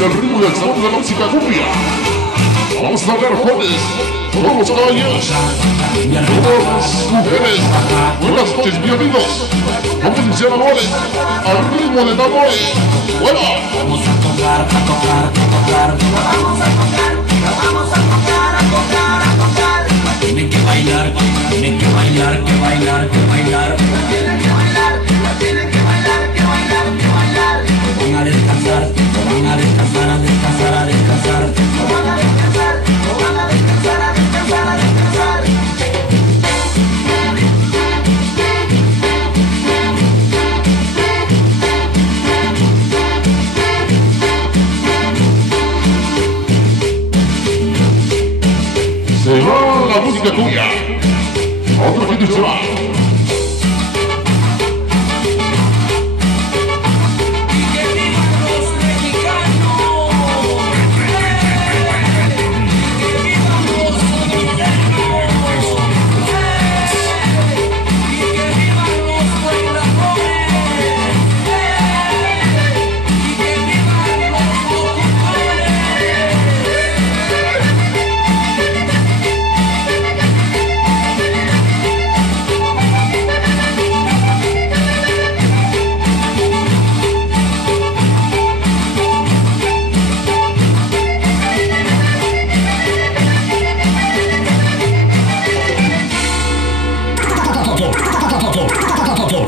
del ritmo y del sabor de la música cumbia. Vamos a hablar jóvenes, todos los caballeros, todas las mujeres. Buenas noches, bienvenidos. Vamos a iniciar amores al ritmo de tambores. ¡Bueno! Vamos a tocar, a tocar, a tocar. Vamos a tocar, vamos a tocar, a tocar, a tocar. Tienen que bailar, tienen que bailar, que bailar, que bailar. Tienen que bailar, tienen que bailar, que bailar, que bailar. No van a descansar, no van a descansar, a descansar, a descansar. No van a descansar, no van a descansar, a descansar, a descansar. Se va la música cumbia. Otro fin de semana.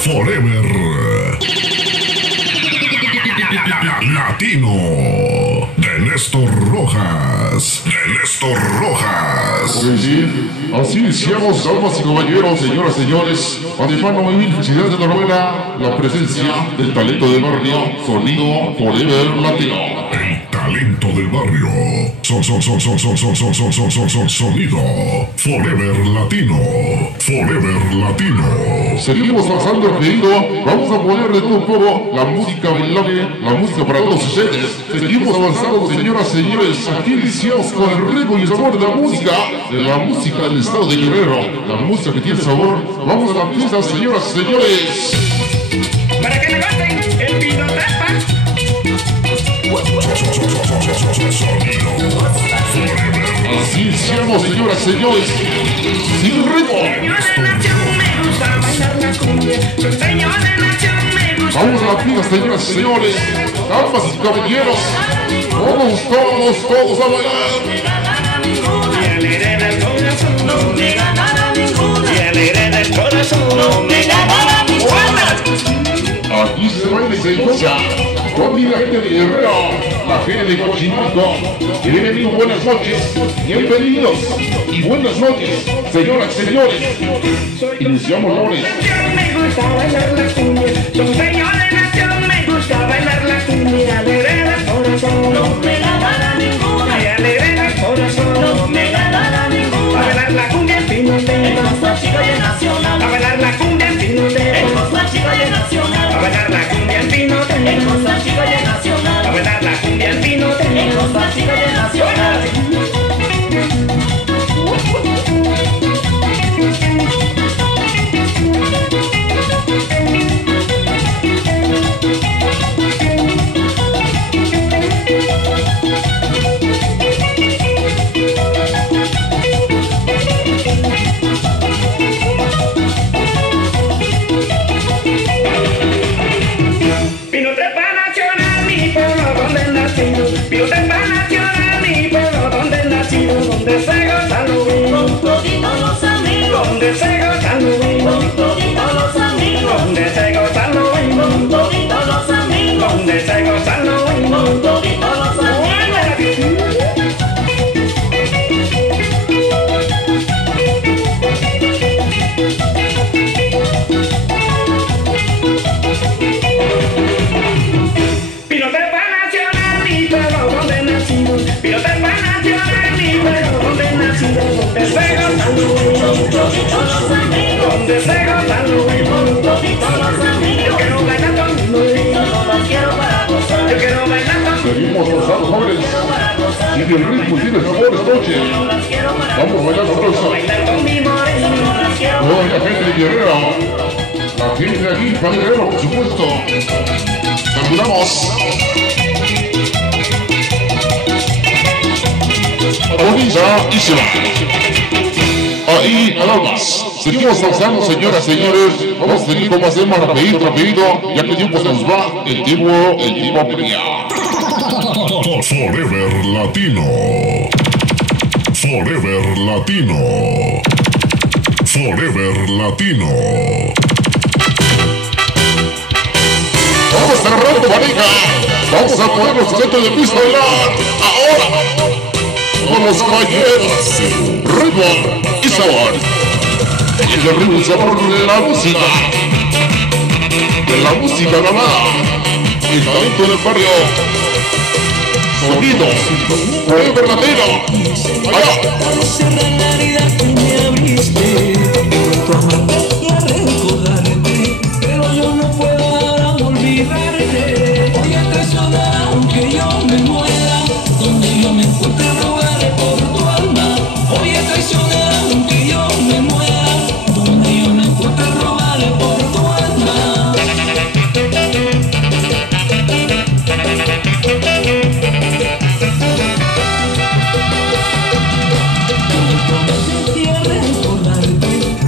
Forever Latino de Néstor Rojas. De Néstor Rojas. Sí, así iniciamos, damas y caballeros, señoras y señores. Además, muy bien, felicidades de enhorabuena la presencia del talento del barrio, sonido Forever Latino. El talento del barrio. Sonido Forever Latino. Forever Latino. Seguimos avanzando el pedido. Vamos a poner de todo un poco la música bailable, la música para todos ustedes. Seguimos avanzando, señoras y señores. Aquí iniciamos con el ritmo y el sabor de la música del estado de Guerrero. La música que tiene sabor. Vamos a la pista, señoras y señores. Para que me gosten el vino tapa. Así iniciamos, señoras y señores. Sin ritmo. Señor de nación, me gusta bailar la cumbia. Soy señor de nación, me gusta. Vamos a la pista, señoras y señores. Damas y caballeros. Todos a bailar. Y alegre del corazón, no me ganará ninguna. Y alegre del corazón, no me ganará ninguna. Aquí se baila y se goza con la gente de Guerrero, la gente de Cochimaco. Bienvenidos, buenas noches, bienvenidos y buenas noches, señoras y señores. Iniciamos Lores. Me gusta bailar la cumbia. Soy señor de nación, me gusta bailar la cumbia. Y alegre del corazón, no me ganará ninguna. Y alegre del corazón, no me ganará ninguna. A bailar la cumbia en Pinote, en Costa Chica y Nacional. A bailar la cumbia en Pinote, en Costa Chica y Nacional. A bailar la cumbia en Pinote, en Costa Chica y Nacional. A bailar la cumbia en Pinote, en Costa Chica y Nacional. Donde se goza lo bien, con toditos los amigos. Donde se goza lo bien, con toditos los amigos. Donde se goza lo bien, con toditos los amigos. Donde se goza lo bien, con toditos los amigos. Donde se goza lo bien, con toditos los amigos. Donde se goza lo bien, con toditos los amigos. Yo quiero bailar con mi mujer, yo no la quiero para gozar. Yo quiero bailar con mi Seguimos gozando, jóvenes. Y el ritmo tiene sabor esta noche. Vamos bailando salsa. bailar con mi morena, no la quiero. Toda la gente de Guerrero. La gente de aquí, para Guerrero, por supuesto. Saludamos. comienza y se va. Ahí nada más. Seguimos avanzando, señoras, señores. Vamos a seguir con más temas rapidito, ya que el tiempo se nos va. El tiempo apremia. Forever Latino. Forever Latino. Forever Latino. Vamos a cerrar, pareja. Vamos a poner los centros de pista bailar. Ahora. Con los caballeros. Ritmo y sabor. Y el ritmo y sabor de la música. De la música grabada. El talento del barrio. Sonido. Forever Latino. Allá. Conocer la realidad que me abriste. Tu amarte y a recordarte. Pero yo no puedo ahora olvidarte. Voy a traicionar aunque yo me muera. Donde yo me encuentre rogaré por tu alma. Voy a traicionar aunque yo me muera. Donde yo me encuentre rogaré por tu alma.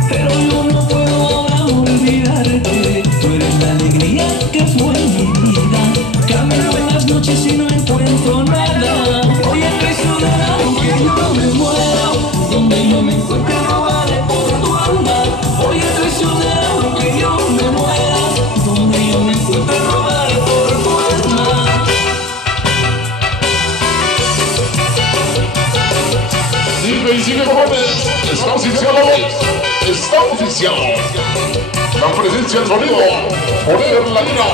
Pero yo no puedo ahora olvidarte. Tú eres la alegría que fue mi vida. Camino en las noches y no encuentro nada. Voy a traicionar aunque yo me muera. Donde yo me encuentre robaré por tu alma. Voy a traicionar aunque yo me muera. Donde yo me encuentre robaré por tu alma. Sigue y sigue, jóvenes. Está oficiado. Está oficiado. La presencia del sonido. Forever Latino.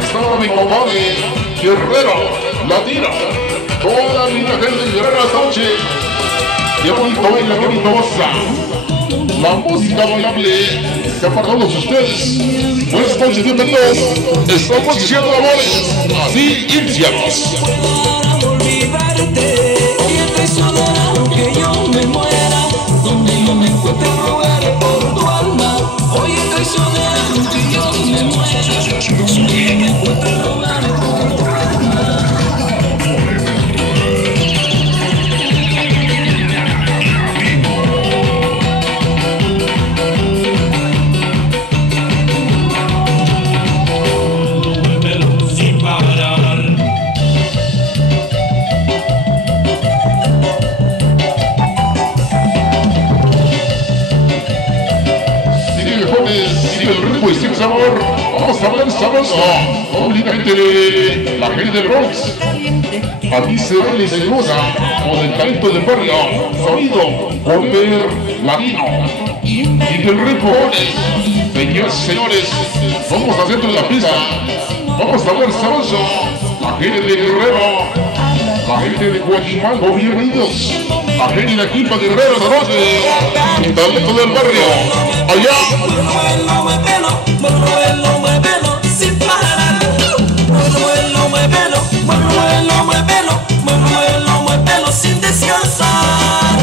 Está mi compadre. Guerrero Latino. Toda mi gente de Guerrero esta noche. Qué bonito baila, qué bonito goza. La música bailable. Que para todos ustedes. Buenas noches, bienvenidos. Estamos diciendo amores. Así iniciamos. Para olvidarte, voy a traicionar aunque yo me muera. Donde yo me encuentre rogaré por tu alma. Voy a traicionar aunque yo me muera. Donde yo me encuentre rogaré por tu alma. Sin parar. Sigue el ritmo y sigue el sabor. Vamos a hablar sabroso. Con la gente del Bronx. Aquí se baila y se goza con el talento del barrio. Sonido Forever Latino. Sigue el ritmo, jóvenes. Señoras y señores, vamos a hacer la pista. Vamos a hablar sabroso. La gente de Guerrero. La gente de Guachimalco, bienvenidos. La gente de aquí para Guerrero esta noche. El talento del barrio. Allá. Muévelo sin parar. Muévelo sin descansar.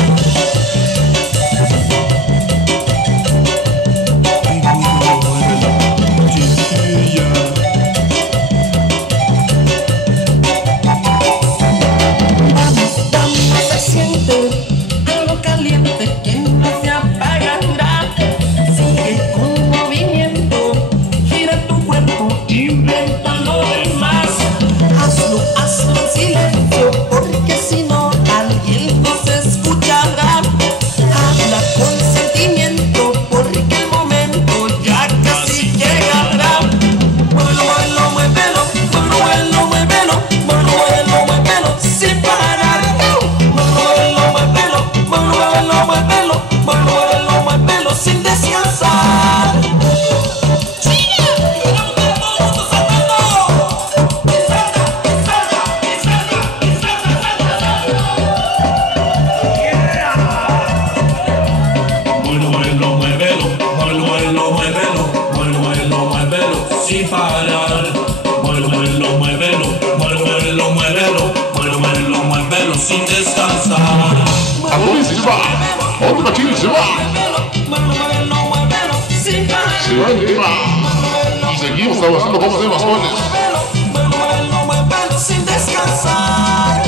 Vamos, se siente algo caliente que no se apagará. Sigue con movimiento, gira tu cuerpo, inventa lo demás. Hazlo en silencio, porque si no alguien nos escuchará. Habla con sentimiento, porque el momento ya casi llegará. Muévelo sin parar. Muévelo sin descansar. Muévelo sin parar. Muévelo sin descansar. A dónde se va. Otro machín se va. Se va el tema. Y seguimos trabajando como de más jóvenes. Muévelo sin descansar.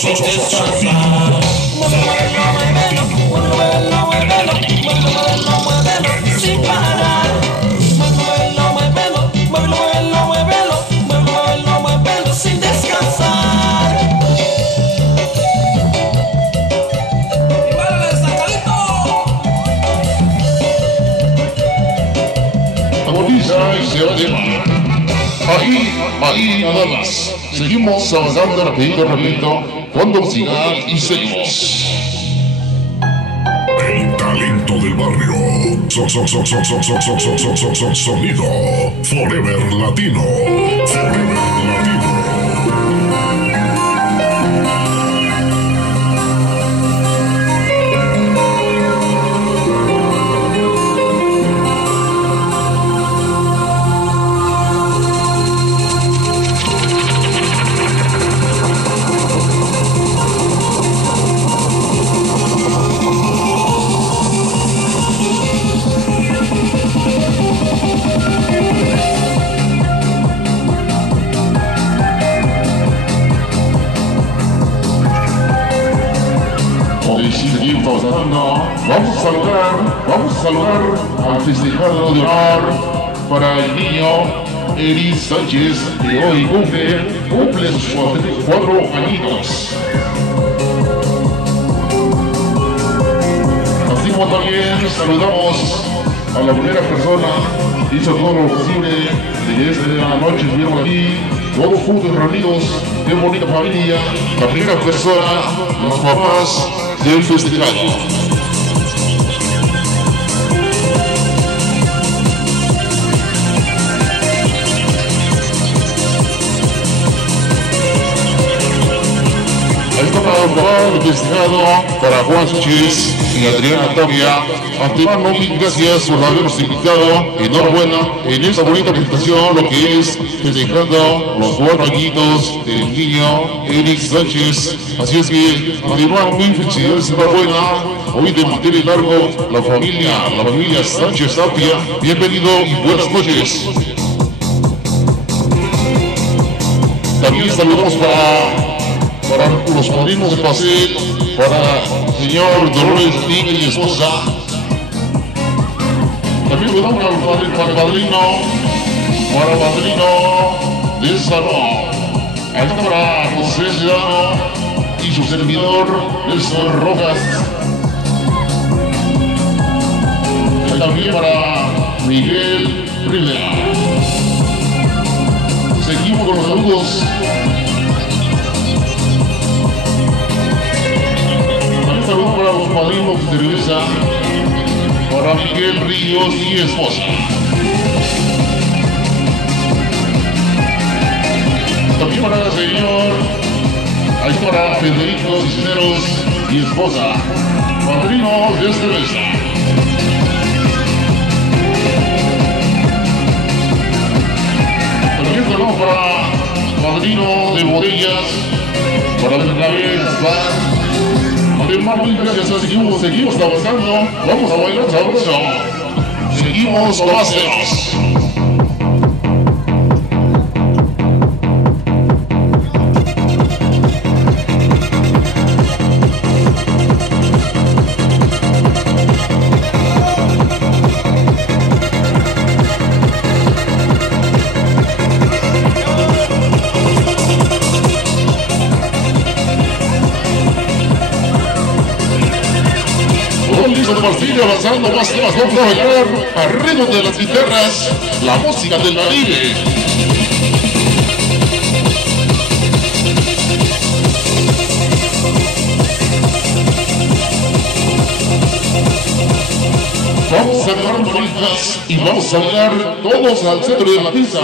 sin descansar. Muévelo, muévelo, muévelo, muévelo, muévelo, sin parar. Muévelo, muévelo, muévelo, muévelo, muévelo, muévelo, sin descansar. ¡Y vale, sacadito! Agoniza y se va de mar. Ahí nada más. Seguimos avanzando rapidito, cuando siga y seguimos. El talento del barrio. Sonido. Forever Latino. Forever Latino. Seguimos avanzando. Vamos a saludar al festejado de honor para el niño Eric Sánchez, que hoy cumple sus 4 añitos. Así como también saludamos a la primera persona que hizo todo lo posible de que esta noche estuvieron aquí, todos juntos reunidos, qué bonita familia. La primera persona, los papás del festejado. El festejado para Juan Sánchez y Adriana Tavia. Antemano, mil gracias por habernos invitado. Enhorabuena en esta bonita presentación, lo que es festejando los 4 añitos del niño Eric Sánchez. Así es que, antemano, mil felicidades, enhorabuena. Hoy de mantener largo la familia Sánchez Tapia. Bienvenido y buenas noches. También saludamos para los padrinos de pastel, para el señor Dolores Niña y esposa. También le damos para el padrino del salón. Ahí está para José Sedano y su servidor Nelson Rojas. Y también para Miguel Rivera. Seguimos con los saludos. Saludos para los padrinos de cerveza, para Miguel Ríos y esposa. También para el señor, ahí para Federico Cisneros y esposa, padrino de cerveza. También saludos para padrino de botellas, para Bernabé Gaspar. Hermano, gracias, seguimos avanzando. Vamos a bailar sabroso. Seguimos con más temas. Sigue avanzando más temas, vamos a bailar al ritmo de las guitarras, la música del Caribe. Vamos a agarrar bolitas y vamos a bailar todos al centro de la pista.